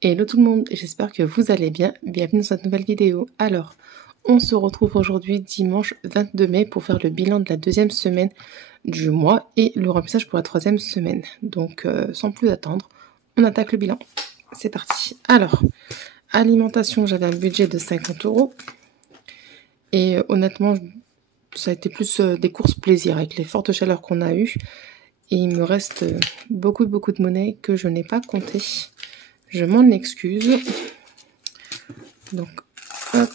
Hello tout le monde, j'espère que vous allez bien, bienvenue dans cette nouvelle vidéo. Alors, on se retrouve aujourd'hui dimanche 22 mai pour faire le bilan de la deuxième semaine du mois et le remplissage pour la troisième semaine. Donc sans plus attendre, on attaque le bilan. C'est parti. Alors, alimentation, j'avais un budget de 50 € et honnêtement, ça a été plus des courses plaisir avec les fortes chaleurs qu'on a eues. Et il me reste beaucoup de monnaie que je n'ai pas compté. Je m'en excuse. Donc, hop.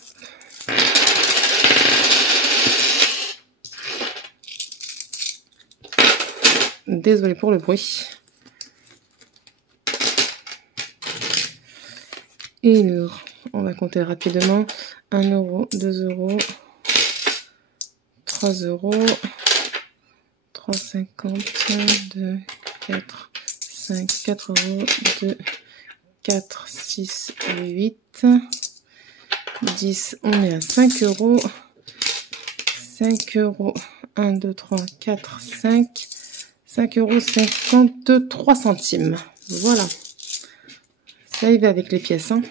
Désolée pour le bruit. Et on va compter rapidement. 1 €, 2 €, 3 €, 3,50, 2, 4, 5, 4 €, 2, 4, 6, 8, 10, on est à 5 €, 5 €, 1, 2, 3, 4, 5, 5,53 €. Voilà, ça y va avec les pièces, hein.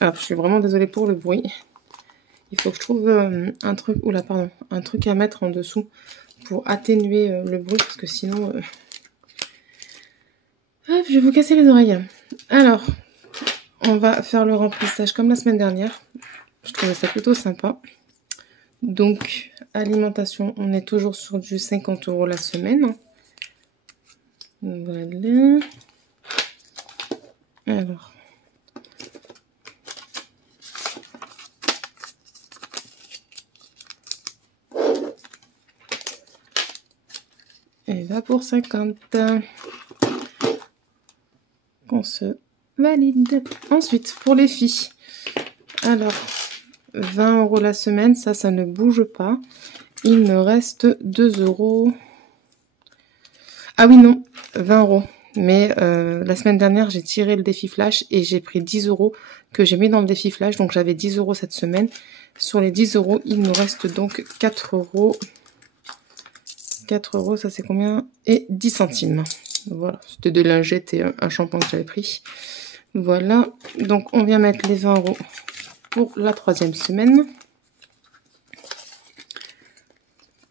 Alors, je suis vraiment désolée pour le bruit. Il faut que je trouve un truc, un truc à mettre en dessous pour atténuer le bruit, parce que sinon... Hop, je vais vous casser les oreilles. Alors, on va faire le remplissage comme la semaine dernière. Je trouvais ça plutôt sympa. Donc, alimentation, on est toujours sur du 50 € la semaine. Voilà. Alors. Et là pour 50. On se valide. Ensuite, pour les filles. Alors, 20 € la semaine, ça ne bouge pas. Il me reste 2 €. Ah oui, non, 20 €. Mais la semaine dernière, j'ai tiré le défi flash et j'ai pris 10 € que j'ai mis dans le défi flash. Donc, j'avais 10 € cette semaine. Sur les 10 €, il me reste donc 4 €. 4 €, ça c'est combien? Et 10 centimes. Voilà, c'était des lingettes et un shampoing que j'avais pris. Voilà, donc on vient mettre les 20 € pour la troisième semaine.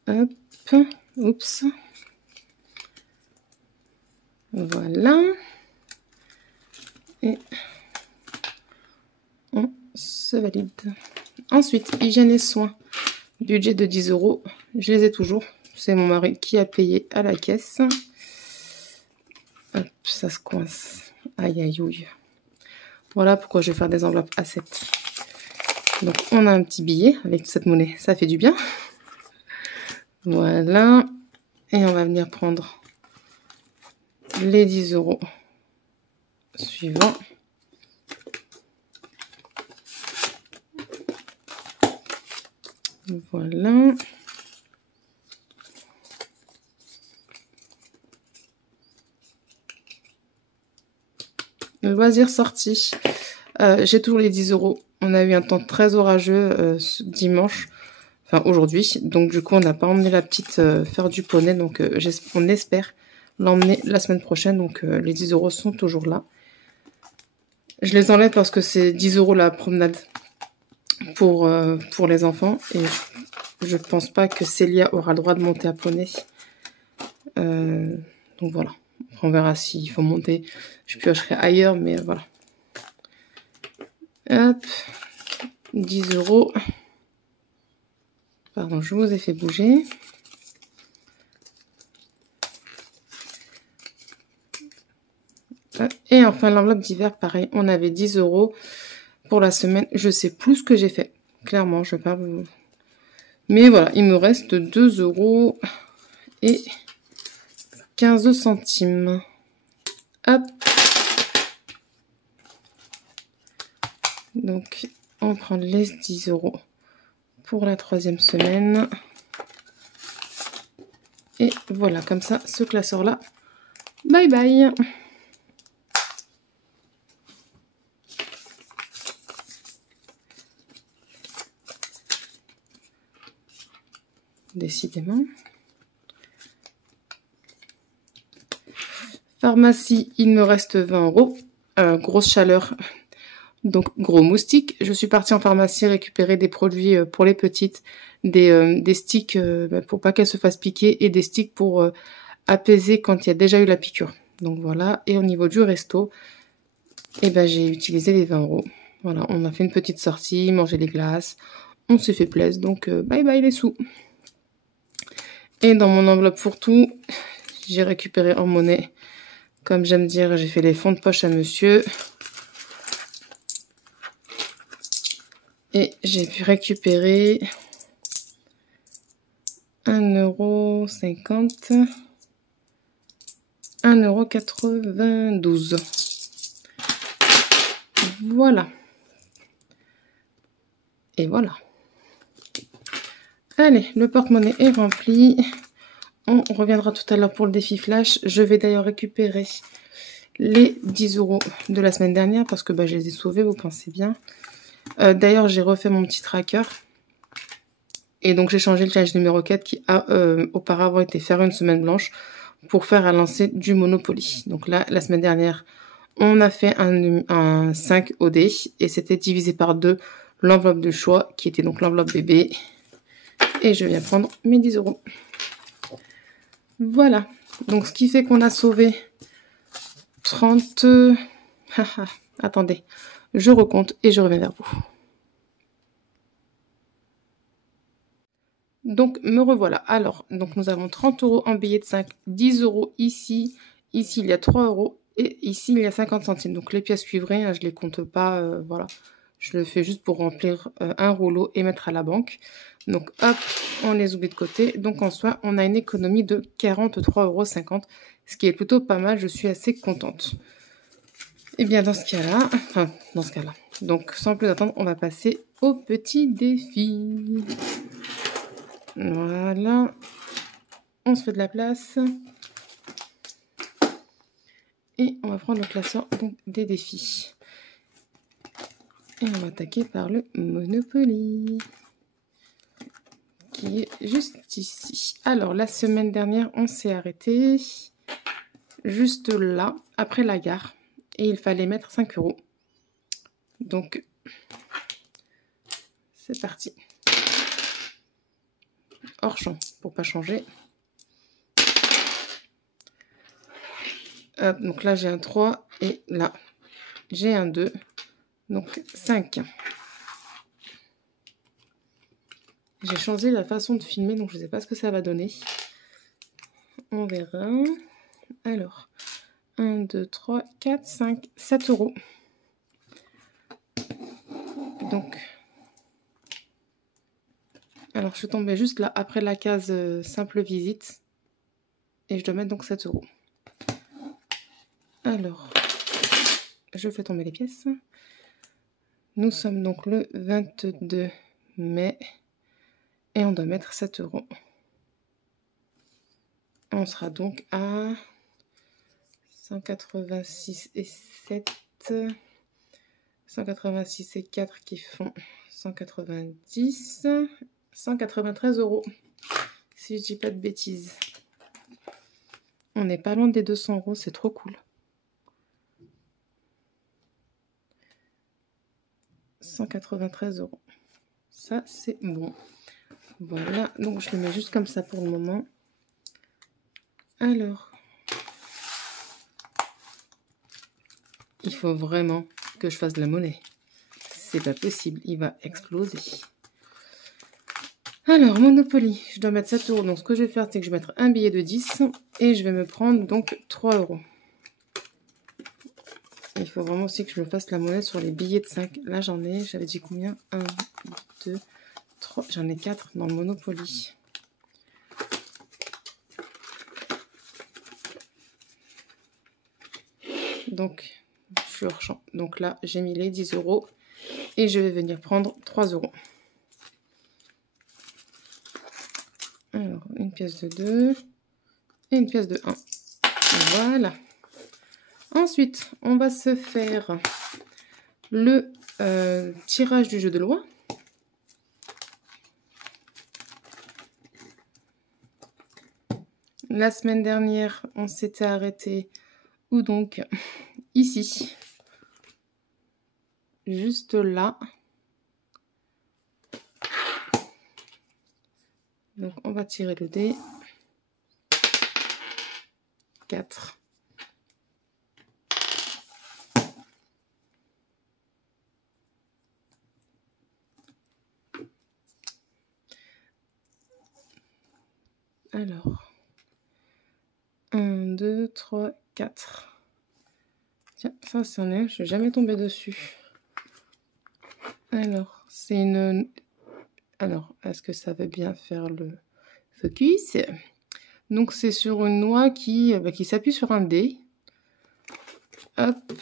Hop, oups. Voilà. Et on se valide. Ensuite, hygiène et soins. Budget de 10 €. Je les ai toujours. C'est mon mari qui a payé à la caisse. Hop, ça se coince. Aïe, aïe, aïe. Voilà pourquoi je vais faire des enveloppes à 7. Donc, on a un petit billet avec cette monnaie. Ça fait du bien. Voilà. Et on va venir prendre les 10 € suivants. Voilà. Loisirs sortis. J'ai toujours les 10 €. On a eu un temps très orageux dimanche. Enfin, aujourd'hui. Donc, du coup, on n'a pas emmené la petite faire du poney. Donc, on espère l'emmener la semaine prochaine. Donc, les 10 € sont toujours là. Je les enlève parce que c'est 10 € la promenade pour les enfants. Et je pense pas que Célia aura le droit de monter à poney. Donc, voilà. On verra s'il faut monter. Je piocherai ailleurs, mais voilà. Hop. 10 €. Pardon, je vous ai fait bouger. Et enfin, l'enveloppe d'hiver, pareil. On avait 10 € pour la semaine. Je sais plus ce que j'ai fait. Clairement, je vais pas vous... Mais voilà, il me reste 2 € et 15 centimes. Hop. Donc, on prend les 10 € pour la troisième semaine. Et voilà, comme ça, ce classeur-là, bye bye. Décidément. Pharmacie, il me reste 20 €. Grosse chaleur, donc gros moustique. Je suis partie en pharmacie récupérer des produits pour les petites, des sticks pour pas qu'elles se fassent piquer et des sticks pour apaiser quand il y a déjà eu la piqûre. Donc voilà, et au niveau du resto, eh ben, j'ai utilisé les 20 €. Voilà, on a fait une petite sortie, mangé les glaces, on s'est fait plaisir, donc bye bye les sous. Et dans mon enveloppe pour tout, j'ai récupéré en monnaie. Comme j'aime dire, j'ai fait les fonds de poche à monsieur. Et j'ai pu récupérer 1,50 €, 1,92 €. Voilà. Et voilà. Allez, le porte-monnaie est rempli. On reviendra tout à l'heure pour le défi flash. Je vais d'ailleurs récupérer les 10 € de la semaine dernière parce que je les ai sauvés, vous pensez bien. D'ailleurs, j'ai refait mon petit tracker. Et donc, j'ai changé le challenge numéro 4 qui a auparavant été faire une semaine blanche pour faire un lancer du Monopoly. Donc là, la semaine dernière, on a fait un 5 OD et c'était divisé par 2 l'enveloppe de choix qui était donc l'enveloppe bébé. Et je viens prendre mes 10 €. Voilà. Donc, ce qui fait qu'on a sauvé 30... Attendez, je recompte et je reviens vers vous. Donc, me revoilà. Alors, donc nous avons 30 € en billets de 5, 10 € ici. Ici, il y a 3 € et ici, il y a 50 centimes. Donc, les pièces cuivrées, je ne les compte pas. Voilà. Je le fais juste pour remplir un rouleau et mettre à la banque. Donc, hop, on les oublie de côté. Donc, en soi, on a une économie de 43,50 €, ce qui est plutôt pas mal. Je suis assez contente. Et bien, dans ce cas-là, donc, sans plus attendre, on va passer au petit défi. Voilà. On se fait de la place. Et on va prendre le classeur donc, des défis. Et on va attaquer par le Monopoly, qui est juste ici. Alors, la semaine dernière, on s'est arrêté juste là, après la gare. Et il fallait mettre 5 €. Donc, c'est parti. Hors champ, pour pas changer. Hop, donc là, j'ai un 3 et là, j'ai un 2. Donc, 5. J'ai changé la façon de filmer, donc je ne sais pas ce que ça va donner. On verra. Alors, 1, 2, 3, 4, 5, 7 €. Donc, alors je suis tombée juste là, après la case simple visite. Et je dois mettre donc 7 €. Alors, je fais tomber les pièces. Nous sommes donc le 22 mai. Et on doit mettre 7 €. On sera donc à 186 et 7. 186 et 4 qui font 190. 193 €. Si je dis pas de bêtises. On n'est pas loin des 200 €, c'est trop cool. 193 €. Ça, c'est bon. Voilà, donc je le mets juste comme ça pour le moment. Alors, il faut vraiment que je fasse de la monnaie. C'est pas possible, il va exploser. Alors, Monopoly, je dois mettre 7 €. Donc, ce que je vais faire, c'est que je vais mettre un billet de 10 et je vais me prendre donc 3 €. Il faut vraiment aussi que je me fasse la monnaie sur les billets de 5. Là, j'en ai, j'avais dit combien? 1, 2, 3, j'en ai 4 dans le Monopoly. Donc, je suis hors champ. Donc là, j'ai mis les 10 € et je vais venir prendre 3 €. Alors, une pièce de 2 et une pièce de 1. Voilà. Ensuite, on va se faire le tirage du jeu de loi. La semaine dernière, on s'était arrêté Où donc? Ici. Juste là. Donc on va tirer le dé. 4. Alors. 1, 2, 3, 4. Tiens, ça c'en est, je n'ai jamais tombé dessus. Alors, c'est une... Alors, est-ce que ça veut bien faire le focus? Donc, c'est sur une noix qui s'appuie sur un dé. Hop.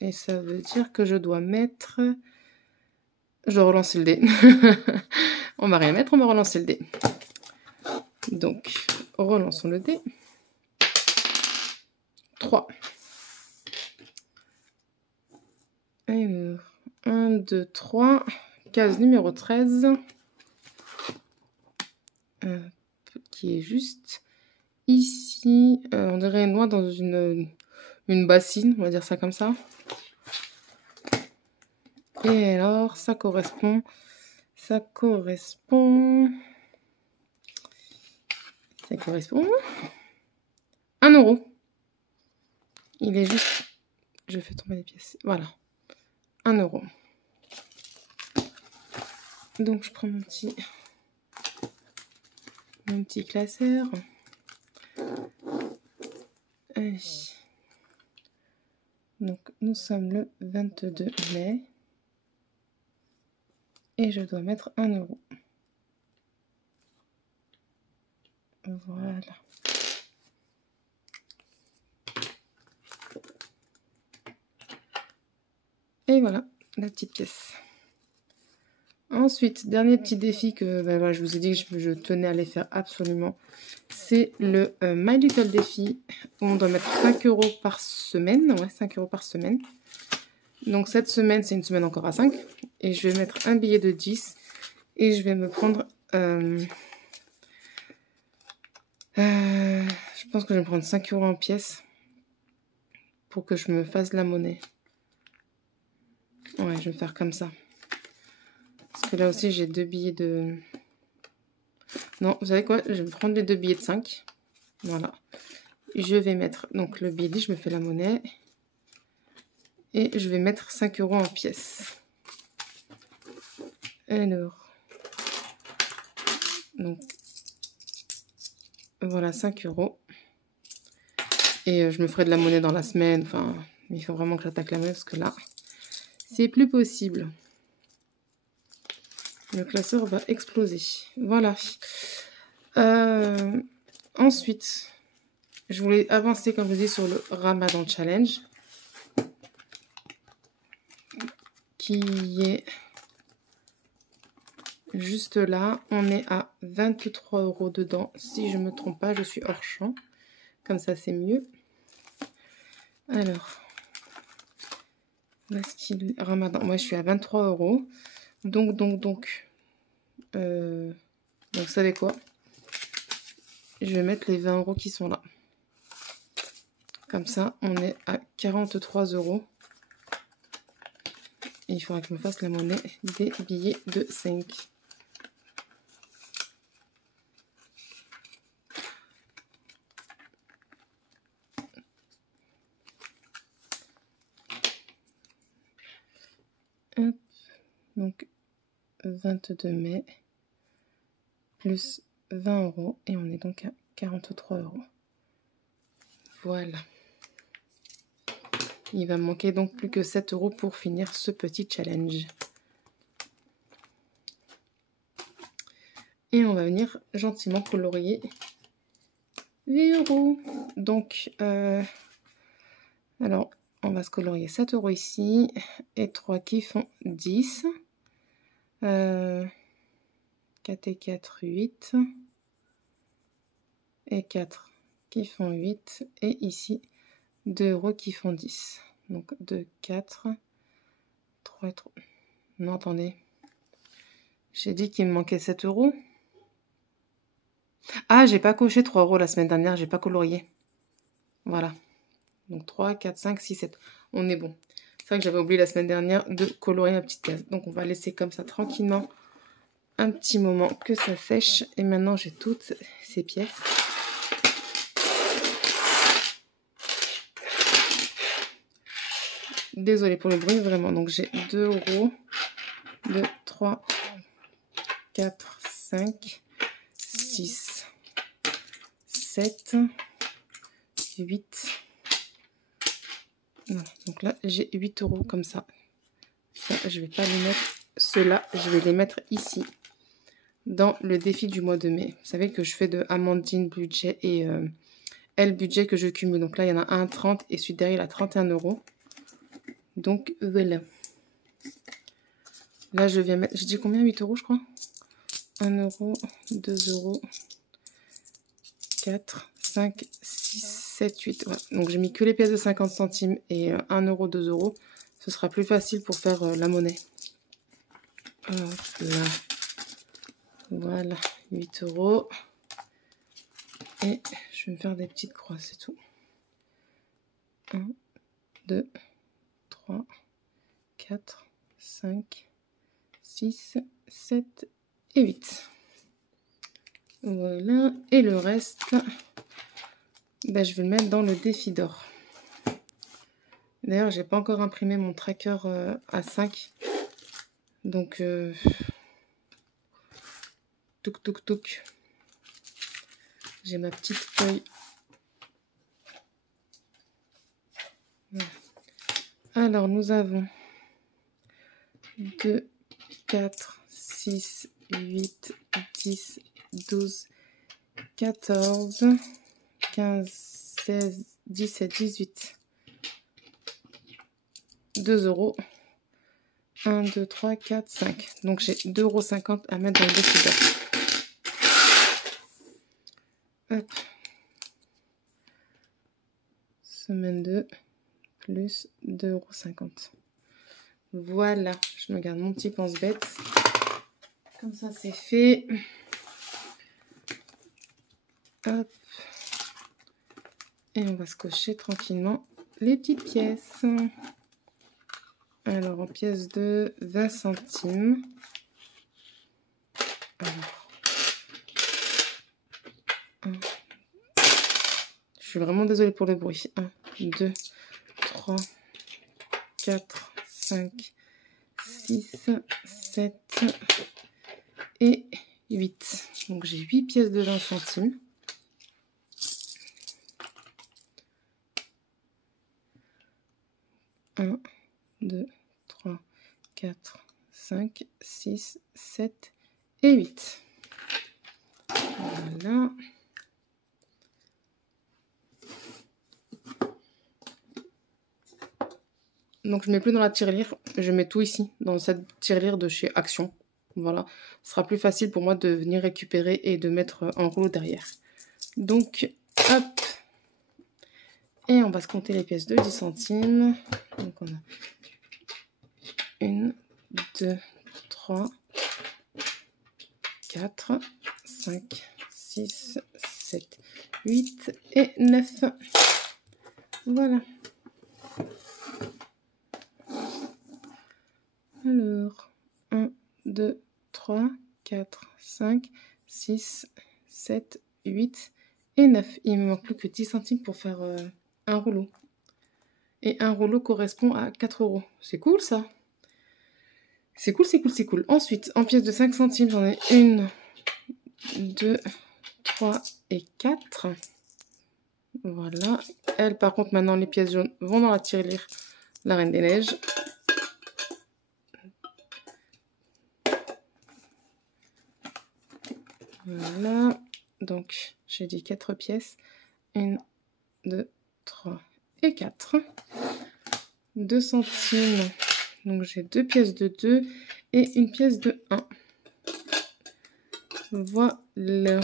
Et ça veut dire que je dois mettre... Je dois relancer le dé. On va rien mettre, on va relancer le dé. Donc, relançons le dé. 3. Alors, 1, 2, 3. Case numéro 13. Qui est juste ici. On dirait une noix dans une bassine, on va dire ça comme ça. Et alors, ça correspond... 1 €. Il est juste... Je fais tomber les pièces. Voilà. 1 €. Donc, je prends mon petit classeur. Allez. Donc, nous sommes le 22 mai. Et je dois mettre 1 €. Voilà. Et voilà, la petite pièce. Ensuite, dernier petit défi que voilà, je vous ai dit que je tenais à les faire absolument. C'est le My Little Défi, où on doit mettre 5 € par semaine. Ouais, 5 € par semaine. Donc cette semaine, c'est une semaine encore à 5. Et je vais mettre un billet de 10. Et je vais me prendre... je pense que je vais me prendre 5 € en pièces. Pour que je me fasse la monnaie. Ouais, je vais faire comme ça. Parce que là aussi, j'ai 2 billets de... Non, vous savez quoi? Je vais me prendre les 2 billets de 5. Voilà. Je vais mettre donc le billet 10, je me fais la monnaie. Et je vais mettre 5 € en pièces. Alors. Donc. Voilà, 5 €. Et je me ferai de la monnaie dans la semaine. Enfin, il faut vraiment que j'attaque la monnaie parce que là, c'est plus possible. Le classeur va exploser. Voilà. Ensuite, je voulais avancer, comme je vous dis, sur le Ramadan Challenge. Qui est juste là. On est à 23 € dedans. Si je ne me trompe pas, je suis hors champ. Comme ça, c'est mieux. Alors, là, Ramadan. Moi, je suis à 23 €. Donc, vous savez quoi? Je vais mettre les 20 € qui sont là. Comme ça, on est à 43 €. Et il faudra que je me fasse la monnaie des billets de 5. Hop. Donc, 22 mai. Plus 20 € et on est donc à 43 €. Voilà. Il va me manquer donc plus que 7 € pour finir ce petit challenge. Et on va venir gentiment colorier les euros. Donc, alors, on va se colorier 7 € ici et 3 qui font 10. 4 et 4, 8. Et 4 qui font 8. Et ici, 2 € qui font 10. Donc 2, 4, 3 et 3. Non, attendez. J'ai dit qu'il me manquait 7 €. Ah, j'ai pas coché 3 € la semaine dernière, j'ai pas colorié. Voilà. Donc 3, 4, 5, 6, 7. On est bon. C'est vrai que j'avais oublié la semaine dernière de colorer ma petite case. Donc on va laisser comme ça tranquillement un petit moment que ça sèche. Et maintenant j'ai toutes ces pièces. Désolée pour le bruit, vraiment. Donc j'ai 2 €, 2, 3, 4, 5, 6, 7, 8. Voilà. Donc là, j'ai 8 € comme ça. Ça, je vais pas les mettre. Ceux-là, je vais les mettre ici, dans le défi du mois de mai. Vous savez que je fais de Amandine budget et elle budget que je cumule. Donc là, il y en a un 30 et celui derrière, il a 31 €. Donc voilà. Là, je viens mettre... J'ai dit combien? 8 € je crois. 1 €, 2 €, 4, 5, 6, 7, 8. Ouais. Donc j'ai mis que les pièces de 50 centimes et 1 €, 2 €. Ce sera plus facile pour faire la monnaie. Hop là. Voilà, 8 €. Et je vais me faire des petites croix, c'est tout. 1, 2, 3, 4, 5, 6, 7 et 8. Voilà. Et le reste, ben, je vais le mettre dans le défi d'or. D'ailleurs, j'ai pas encore imprimé mon tracker à 5. Donc, touk touk touk. J'ai ma petite feuille. Voilà. Alors, nous avons 2, 4, 6, 8, 10, 12, 14, 15, 16, 17, 18. 2 €. 1, 2, 3, 4, 5. Donc j'ai 2,50 € à mettre dans le décideur. Hop. Semaine 2 plus 2,50 €. Voilà. Je me garde mon petit pense-bête. Comme ça c'est fait. Hop. Et on va se cocher tranquillement les petites pièces. Alors, en pièces de 20 centimes. Alors, je suis vraiment désolée pour le bruit. 1, 2, 3, 4, 5, 6, 7 et 8. Donc, j'ai 8 pièces de 20 centimes. Un, 2, 3, 4, 5, 6, 7 et 8. Voilà. Donc je ne mets plus dans la tirelire, je mets tout ici, dans cette tirelire de chez Action. Voilà, ce sera plus facile pour moi de venir récupérer et de mettre en rouleau derrière. Donc, hop. Et on va se compter les pièces de 10 centimes. Donc on a 1, 2, 3, 4, 5, 6, 7, 8 et 9. Voilà. Alors, 1, 2, 3, 4, 5, 6, 7, 8 et 9. Il me manque plus que 10 centimes pour faire un rouleau. Et un rouleau correspond à 4 €. C'est cool ça. C'est cool, c'est cool, c'est cool. Ensuite, en pièces de 5 centimes, j'en ai 1, 2, 3 et 4. Voilà. Elles, par contre, maintenant, les pièces jaunes vont dans la tirelire La Reine des Neiges. Voilà. Donc, j'ai dit 4 pièces. 1, 2, 3 et 4. 2 centimes. Donc, j'ai 2 pièces de 2 et une pièce de 1. Voilà.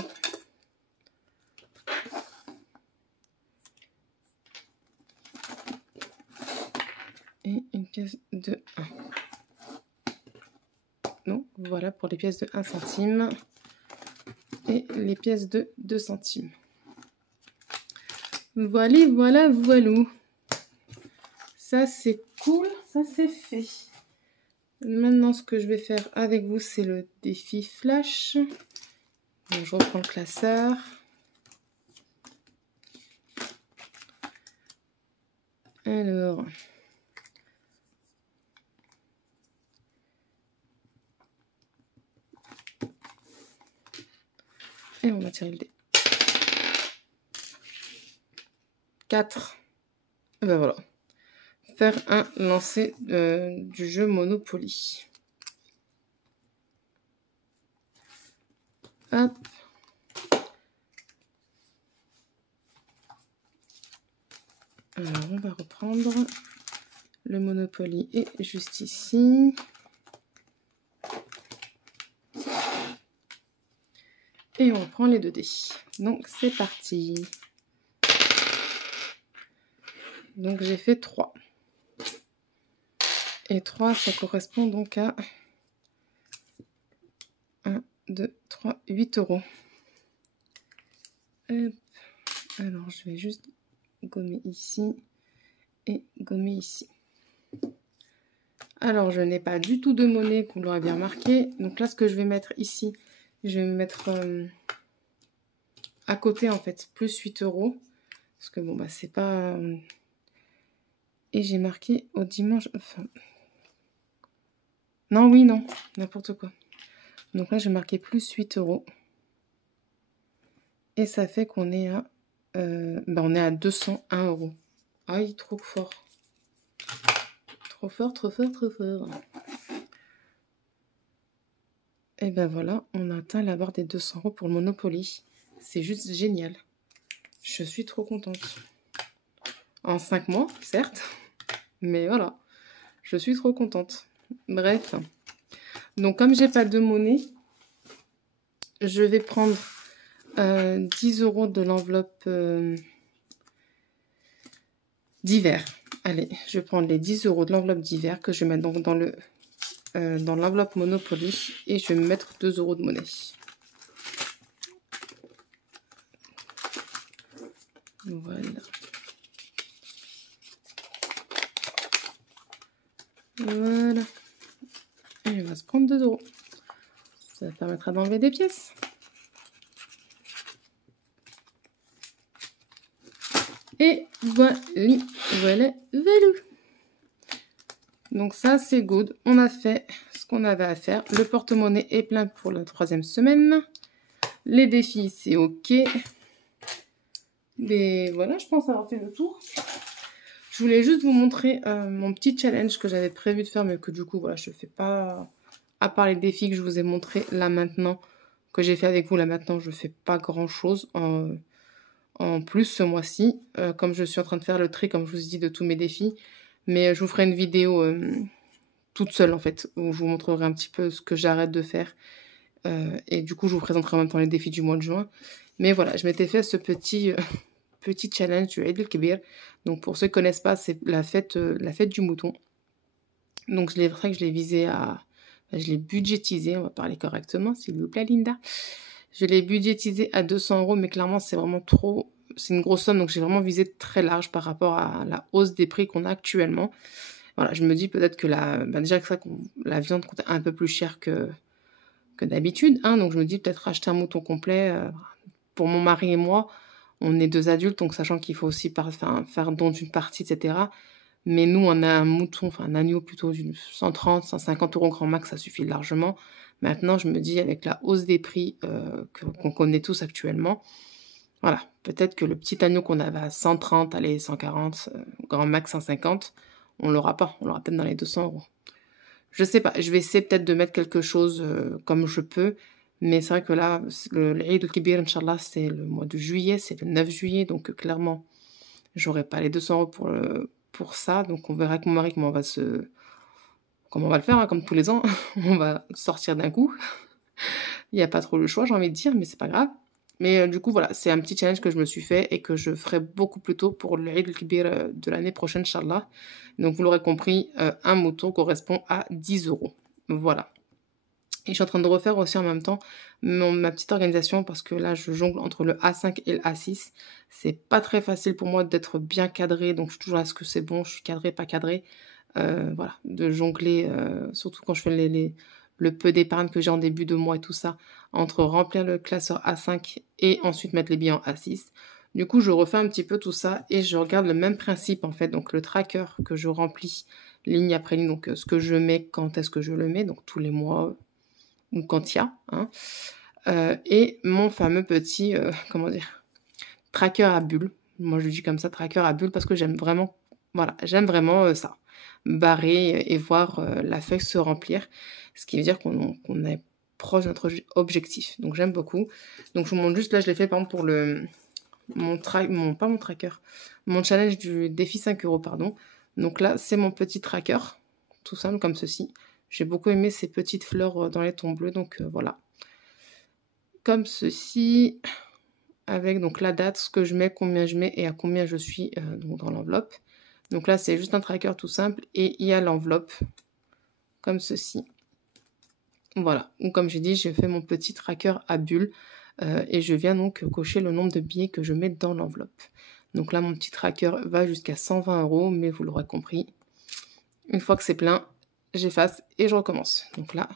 Et une pièce de 1. Donc, voilà pour les pièces de 1 centime. Et les pièces de 2 centimes. Voilà, voilà, voilou. ça c'est cool, ça c'est fait. Maintenant, ce que je vais faire avec vous, c'est le défi flash. Donc, je reprends le classeur. Alors, et on va tirer le dé. 4. Et ben voilà. Faire un lancer du jeu Monopoly. Hop. Alors, on va reprendre. Le Monopoly est juste ici. Et on prend les 2 dés. Donc, c'est parti. Donc, j'ai fait 3. Et 3, ça correspond donc à 1, 2, 3, 8 euros. Hop. Alors, je vais juste gommer ici et gommer ici. Alors, je n'ai pas du tout de monnaie, qu'on l'aura bien marqué. Donc là, ce que je vais mettre ici, je vais me mettre à côté, en fait, plus 8 euros. Parce que bon, bah, c'est pas... Et j'ai marqué au dimanche... Enfin... Non, oui, non, n'importe quoi. Donc là, j'ai marqué plus 8 euros. Et ça fait qu'on est à... on est à 201 euros. Aïe, trop fort. Trop fort, trop fort, trop fort. Et ben voilà, on a atteint la barre des 200 euros pour le Monopoly. C'est juste génial. Je suis trop contente. En 5 mois, certes. Mais voilà, je suis trop contente. Bref. Donc, comme j'ai pas de monnaie, je vais prendre 10 euros de l'enveloppe d'hiver. Allez, je vais prendre les 10 euros de l'enveloppe d'hiver que je vais mettre donc dans l'enveloppe Monopoly et je vais me mettre 2 euros de monnaie. Voilà. Voilà. Et on va se prendre 2 euros. Ça permettra d'enlever des pièces. Et voilà, voilà, voilà. Donc ça, c'est good. On a fait ce qu'on avait à faire. Le porte-monnaie est plein pour la 3e semaine. Les défis, c'est OK. Mais voilà, je pense avoir fait le tour. Je voulais juste vous montrer mon petit challenge que j'avais prévu de faire, mais que du coup, voilà, je ne fais pas... À part les défis que je vous ai montrés là maintenant, que j'ai fait avec vous là maintenant, je ne fais pas grand-chose en plus ce mois-ci. Comme je suis en train de faire le tri, comme je vous ai dit, de tous mes défis. Mais je vous ferai une vidéo toute seule, en fait, où je vous montrerai un petit peu ce que j'arrête de faire. Et du coup, je vous présenterai en même temps les défis du mois de juin. Mais voilà, je m'étais fait ce petit challenge du Eid el-Kebir. Donc, pour ceux qui ne connaissent pas, c'est la fête du mouton. Donc, c'est vrai que je l'ai visé à... Je l'ai budgétisé, on va parler correctement, s'il vous plaît, Linda. Je l'ai budgétisé à 200 euros, mais clairement, c'est vraiment trop... C'est une grosse somme, donc j'ai vraiment visé très large par rapport à la hausse des prix qu'on a actuellement. Voilà, je me dis peut-être que déjà que la viande coûte un peu plus cher que d'habitude, hein, donc je me dis peut-être acheter un mouton complet. Pour mon mari et moi, on est 2 adultes, donc sachant qu'il faut aussi faire don d'une partie, etc. Mais nous, on a un mouton, enfin un agneau plutôt d'une 130, 150 euros grand max, ça suffit largement. Maintenant, je me dis, avec la hausse des prix qu'on connaît tous actuellement, voilà, peut-être que le petit agneau qu'on avait à 130, allez, 140, grand max 150, on l'aura pas. On l'aura peut-être dans les 200 euros. Je sais pas, je vais essayer peut-être de mettre quelque chose comme je peux. Mais c'est vrai que là, le Eid el-Kebir, Inch'Allah, c'est le mois de juillet, c'est le 9 juillet. Donc clairement, j'aurai pas les 200 euros pour ça. Donc on verra avec mon mari comment on va le faire, hein, comme tous les ans. On va sortir d'un coup. Il n'y a pas trop le choix, j'ai envie de dire, mais c'est pas grave. Mais du coup, voilà, c'est un petit challenge que je me suis fait et que je ferai beaucoup plus tôt pour le Eid el-Kebir de l'année prochaine, Inch'Allah. Donc, vous l'aurez compris, un mouton correspond à 10 euros. Voilà. Et je suis en train de refaire aussi en même temps ma petite organisation parce que là, je jongle entre le A5 et le A6. C'est pas très facile pour moi d'être bien cadré, donc je suis toujours à ce que c'est bon, je suis cadré, pas cadré. Voilà, de jongler, surtout quand je fais le peu d'épargne que j'ai en début de mois et tout ça, entre remplir le classeur A5 et ensuite mettre les billets en A6. Du coup, je refais un petit peu tout ça et je regarde le même principe en fait, donc le tracker que je remplis ligne après ligne, donc ce que je mets, quand est-ce que je le mets, donc tous les mois ou quand il y a, hein, et mon fameux petit, comment dire, tracker à bulles. Moi, je dis comme ça, tracker à bulles, parce que j'aime vraiment, voilà, j'aime vraiment ça. Barrer et voir la feuille se remplir, ce qui veut dire qu'on est proche de notre objectif. Donc, j'aime beaucoup. Donc, je vous montre juste, là, je l'ai fait, par exemple, pour pas mon tracker, mon challenge du défi 5 €, pardon. Donc là, c'est mon petit tracker, tout simple, comme ceci. J'ai beaucoup aimé ces petites fleurs dans les tons bleus, donc voilà. Comme ceci, avec donc la date, ce que je mets, combien je mets et à combien je suis donc dans l'enveloppe. Donc là, c'est juste un tracker tout simple et il y a l'enveloppe, comme ceci. Voilà, ou comme j'ai dit, j'ai fait mon petit tracker à bulles et je viens donc cocher le nombre de billets que je mets dans l'enveloppe. Donc là, mon petit tracker va jusqu'à 120 €, mais vous l'aurez compris, une fois que c'est plein, j'efface et je recommence. Donc là,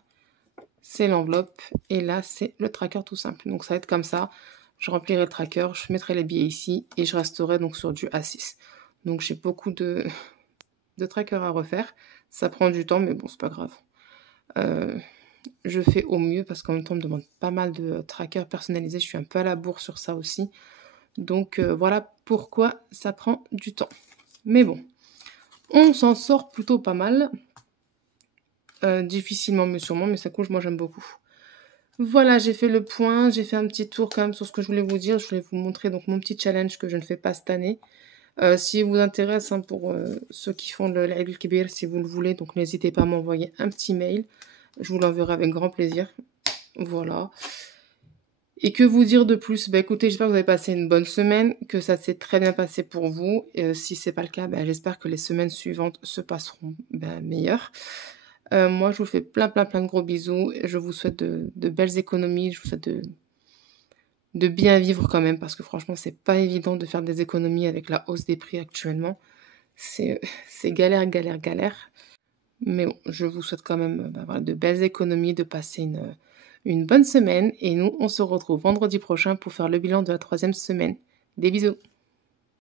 c'est l'enveloppe et là, c'est le tracker tout simple. Donc ça va être comme ça, je remplirai le tracker, je mettrai les billets ici et je resterai donc sur du A6. Donc j'ai beaucoup de trackers à refaire, ça prend du temps, mais bon, c'est pas grave. Je fais au mieux parce qu'en même temps, on me demande pas mal de trackers personnalisés, je suis un peu à la bourre sur ça aussi. Donc voilà pourquoi ça prend du temps. Mais bon, on s'en sort plutôt pas mal. Difficilement mais sûrement, mais ça couche, moi j'aime beaucoup. Voilà, j'ai fait le point, j'ai fait un petit tour quand même sur ce que je voulais vous dire. Je voulais vous montrer donc mon petit challenge que je ne fais pas cette année. Si vous intéresse, hein, pour ceux qui font le l'Aïd el-Kébir, si vous le voulez, donc n'hésitez pas à m'envoyer un petit mail. Je vous l'enverrai avec grand plaisir. Voilà. Et que vous dire de plus? Bah écoutez, j'espère que vous avez passé une bonne semaine, que ça s'est très bien passé pour vous. Si c'est pas le cas, bah, j'espère que les semaines suivantes se passeront meilleures. Moi, je vous fais plein de gros bisous. Je vous souhaite de belles économies. Je vous souhaite de bien vivre quand même, parce que franchement, c'est pas évident de faire des économies avec la hausse des prix actuellement. C'est galère. Mais bon, je vous souhaite quand même voilà, de belles économies, de passer une bonne semaine. Et nous, on se retrouve vendredi prochain pour faire le bilan de la 3e semaine. Des bisous!